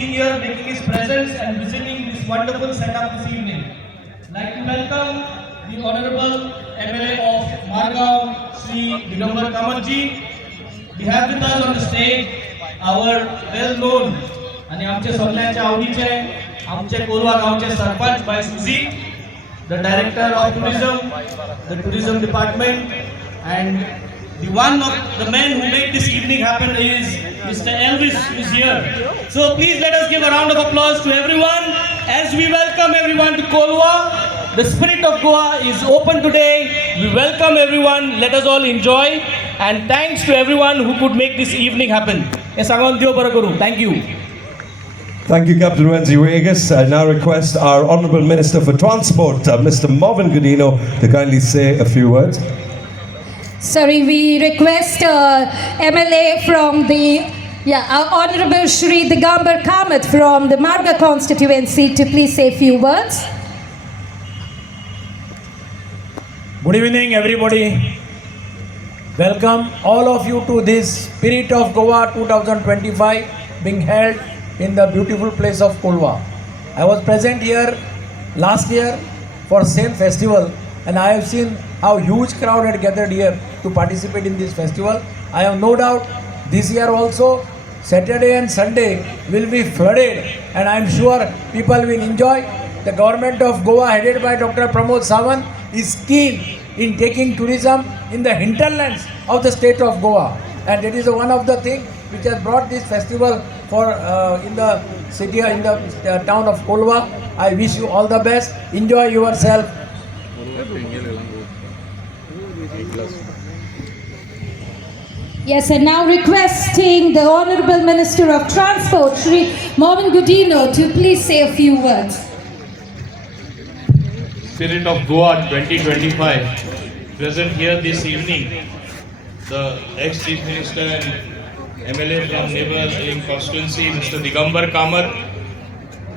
being here, making his presence and visiting this wonderful setup this evening. I'd like to welcome the Honorable MLA of Margao, Sri Digambar Kamatji. We have with us on the stage our well-known and आमचे सगळ्यांचे आवडीचे आमचे कोलवा गावचे sarpanch by Suzy, the director of tourism, the tourism department, and the man who made this evening happen is Mr. Elvis, who is here. So please let us give a round of applause to everyone as we welcome everyone to Kolwa. The spirit of Goa is open today. We welcome everyone. Let us all enjoy. And thanks to everyone who could make this evening happen. Thank you. Thank you, Captain Wendy Vegas. I now request our Honourable Minister for Transport, Mr. Marvin Godino, to kindly say a few words. Sorry, we request MLA from our Honorable Shri Digambar Kamath from the Marga constituency to please say a few words. Good evening, everybody. Welcome all of you to this Spirit of Goa 2025 being held in the beautiful place of Kolwa. I was present here last year for same festival, and I have seen how huge crowd had gathered here to participate in this festival. I have no doubt this year also Saturday and Sunday will be flooded, and I am sure people will enjoy. The government of Goa headed by Dr. Pramod Sawant is keen in taking tourism in the hinterlands of the state of Goa, and it is one of the things which has brought this festival for in the city, in the town of Kolwa. I wish you all the best. Enjoy yourself. Yes, and now requesting the Honorable Minister of Transport, Shri Marvin Godino, to please say a few words. Spirit of Goa 2025 present here this evening. The ex-Chief Minister and MLA from neighboring constituency, Mr. Digambar Kamath,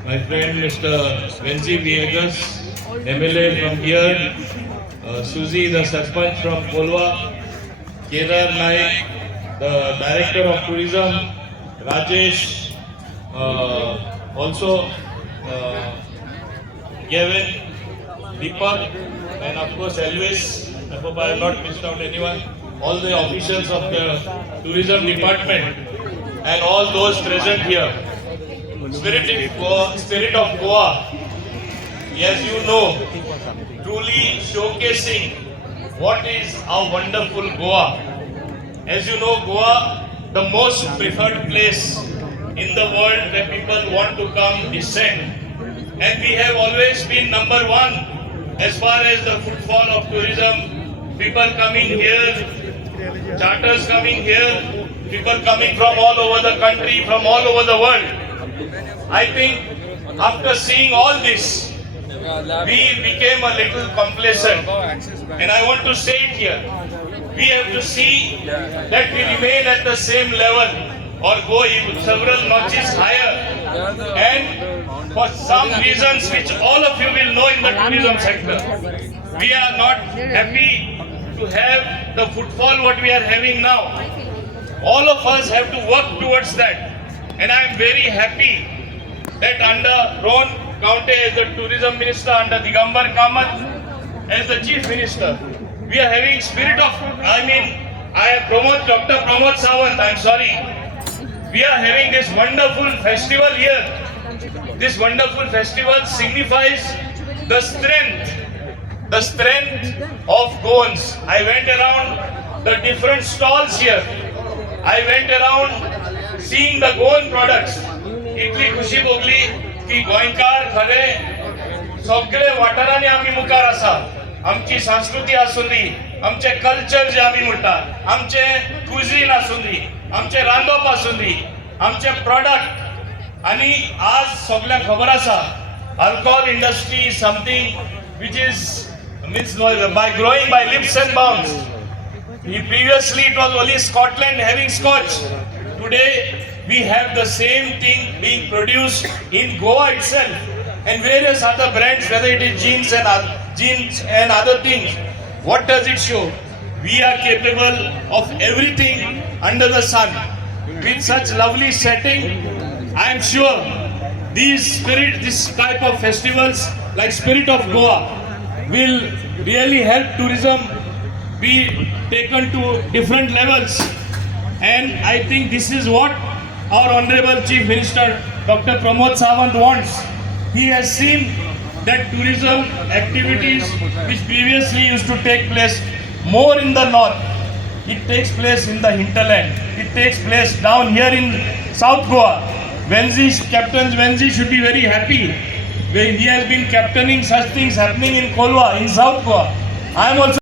my friend Mr. Wendy Vegas, MLA from here, Suzy, the Sarpanch from Kolwa, Kedar Naik, the Director of Tourism, Rajesh, also Gavin, Deepak, and of course Elvis. I hope I have not missed out anyone. All the officials of the tourism department and all those present here. Spirit of Goa, as you know, truly showcasing what is our wonderful Goa. As you know, Goa, the most preferred place in the world where people want to come descend. And we have always been number one as far as the footfall of tourism. People coming here, charters coming here, people coming from all over the country, from all over the world. I think after seeing all this, we became a little complacent. And I want to say it here. We have to see that we remain at the same level or go several notches higher. And for some reasons which all of you will know in the tourism sector, we are not happy to have the footfall what we are having now. All of us have to work towards that. And I am very happy that under Ron County as the tourism minister, under Digambar Kamath as the chief minister, we are having spirit of, Dr. Pramod Sawant, I'm sorry. We are having this wonderful festival here. This wonderful festival signifies the strength of Goans. I went around the different stalls here. I went around seeing the Goan products. इतली खुशी भोगली की गोंयकार खरे सगळे वाठारांनी आमी मुखार आसा. आमची संस्कृती आसुंदी, आमचे कल्चर जे आमी म्हणटा, आमचे कुझीन आसुंदी, आमचे रांदप आसुंदी, आमचे प्रोडक्ट. आणि आज सगळ्यांक खबर आसा alcohol industry is something which is means by growing by leaps and bounds. Previously it was only Scotland having Scotch. Today we have the same thing being produced in Goa itself, and various other brands, whether it is jeans and other things. What does it show? We are capable of everything under the sun with such lovely setting, I am sure this type of festivals like Spirit of Goa will really help tourism be taken to different levels. And I think this is what our Honorable Chief Minister Dr. Pramod Sawant wants. He has seen that tourism activities which previously used to take place more in the north, it takes place in the hinterland. It takes place down here in South Goa. Captain Venzi should be very happy. He has been captaining such things happening in Kolwa, in South Goa. I am also